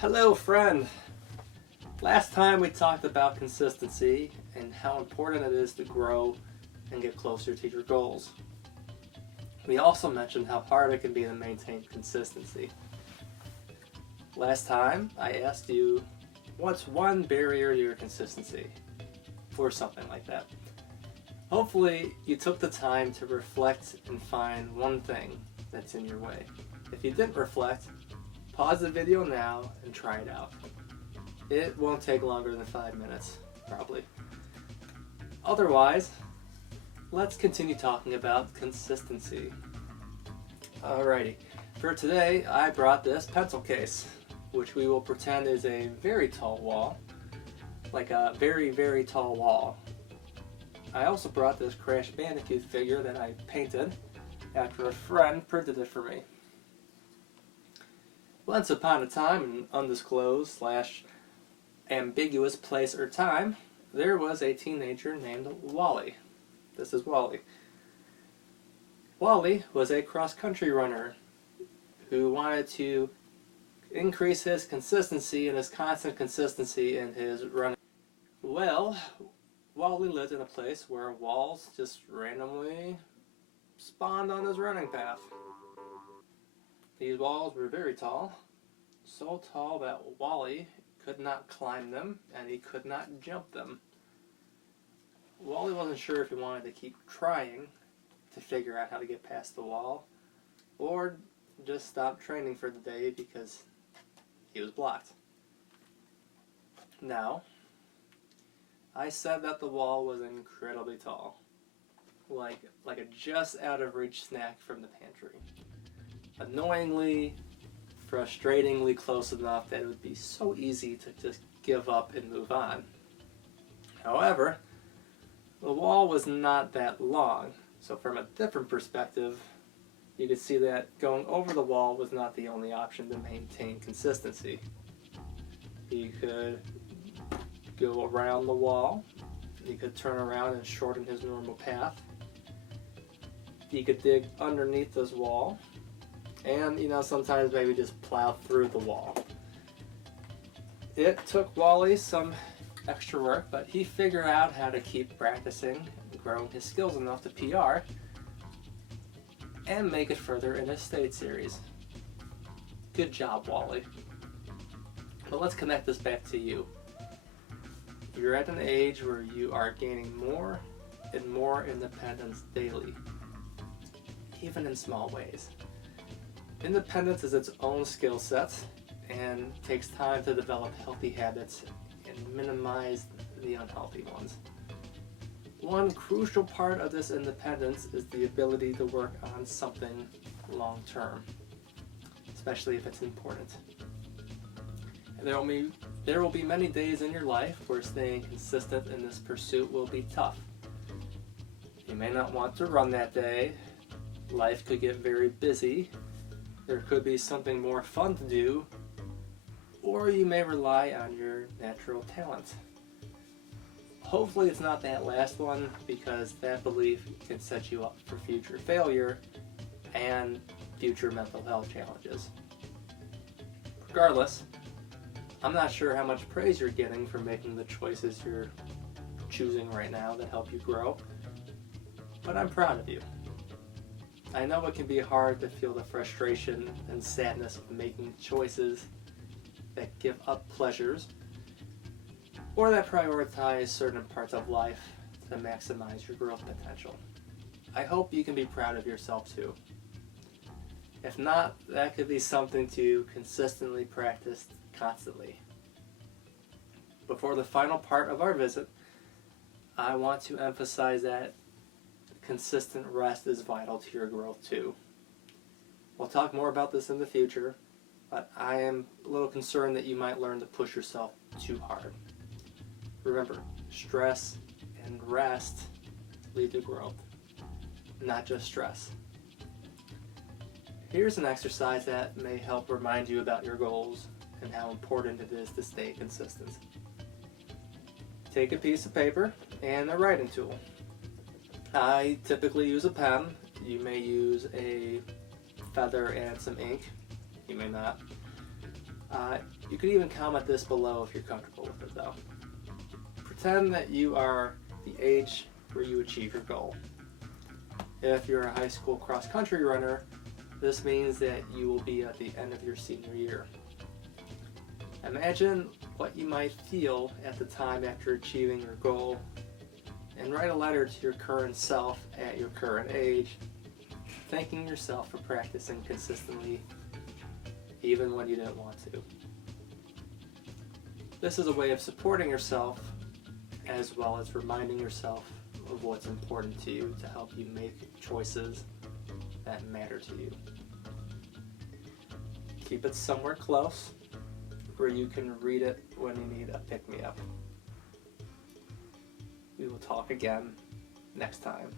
Hello friend! Last time we talked about consistency and how important it is to grow and get closer to your goals. We also mentioned how hard it can be to maintain consistency. Last time I asked you, what's one barrier to your consistency? Or something like that. Hopefully you took the time to reflect and find one thing that's in your way. If you didn't reflect, pause the video now and try it out. It won't take longer than 5 minutes, probably. Otherwise, let's continue talking about consistency. Alrighty, for today I brought this pencil case, which we will pretend is a very tall wall, like a very, very tall wall. I also brought this Crash Bandicoot figure that I painted after a friend printed it for me. Once upon a time, in an undisclosed / ambiguous place or time, there was a teenager named Wally. This is Wally. Wally was a cross-country runner who wanted to increase his consistency and his constant consistency in his running. Well, Wally lived in a place where walls just randomly spawned on his running path. These walls were very tall, so tall that Wally could not climb them and he could not jump them. Wally wasn't sure if he wanted to keep trying to figure out how to get past the wall or just stop training for the day because he was blocked. Now, I said that the wall was incredibly tall, like a just out of reach snack from the pantry. Annoyingly, frustratingly close enough that it would be so easy to just give up and move on. However, the wall was not that long, so from a different perspective, you could see that going over the wall was not the only option to maintain consistency. He could go around the wall, he could turn around and shorten his normal path, he could dig underneath this wall, and sometimes maybe just plow through the wall. It took Wally some extra work, but he figured out how to keep practicing, growing his skills enough to PR, and make it further in his state series. Good job, Wally. But let's connect this back to you. You're at an age where you are gaining more and more independence daily, even in small ways. Independence is its own skill set and takes time to develop healthy habits and minimize the unhealthy ones. One crucial part of this independence is the ability to work on something long term, especially if it's important. There will be many days in your life where staying consistent in this pursuit will be tough. You may not want to run that day. Life could get very busy. There could be something more fun to do, or you may rely on your natural talent. Hopefully it's not that last one, because that belief can set you up for future failure and future mental health challenges. Regardless, I'm not sure how much praise you're getting for making the choices you're choosing right now that help you grow, but I'm proud of you. I know it can be hard to feel the frustration and sadness of making choices that give up pleasures or that prioritize certain parts of life to maximize your growth potential. I hope you can be proud of yourself too. If not, that could be something to consistently practice constantly. Before the final part of our visit, I want to emphasize that consistent rest is vital to your growth too. We'll talk more about this in the future, but I am a little concerned that you might learn to push yourself too hard. Remember, stress and rest lead to growth, not just stress. Here's an exercise that may help remind you about your goals and how important it is to stay consistent. Take a piece of paper and a writing tool. I typically use a pen. You may use a feather and some ink. You may not. You can even comment this below if you're comfortable with it though. Pretend that you are the age where you achieve your goal. If you're a high school cross-country runner, this means that you will be at the end of your senior year. Imagine what you might feel at the time after achieving your goal, and write a letter to your current self at your current age, thanking yourself for practicing consistently even when you didn't want to. This is a way of supporting yourself as well as reminding yourself of what's important to you to help you make choices that matter to you. Keep it somewhere close where you can read it when you need a pick-me-up. We will talk again next time.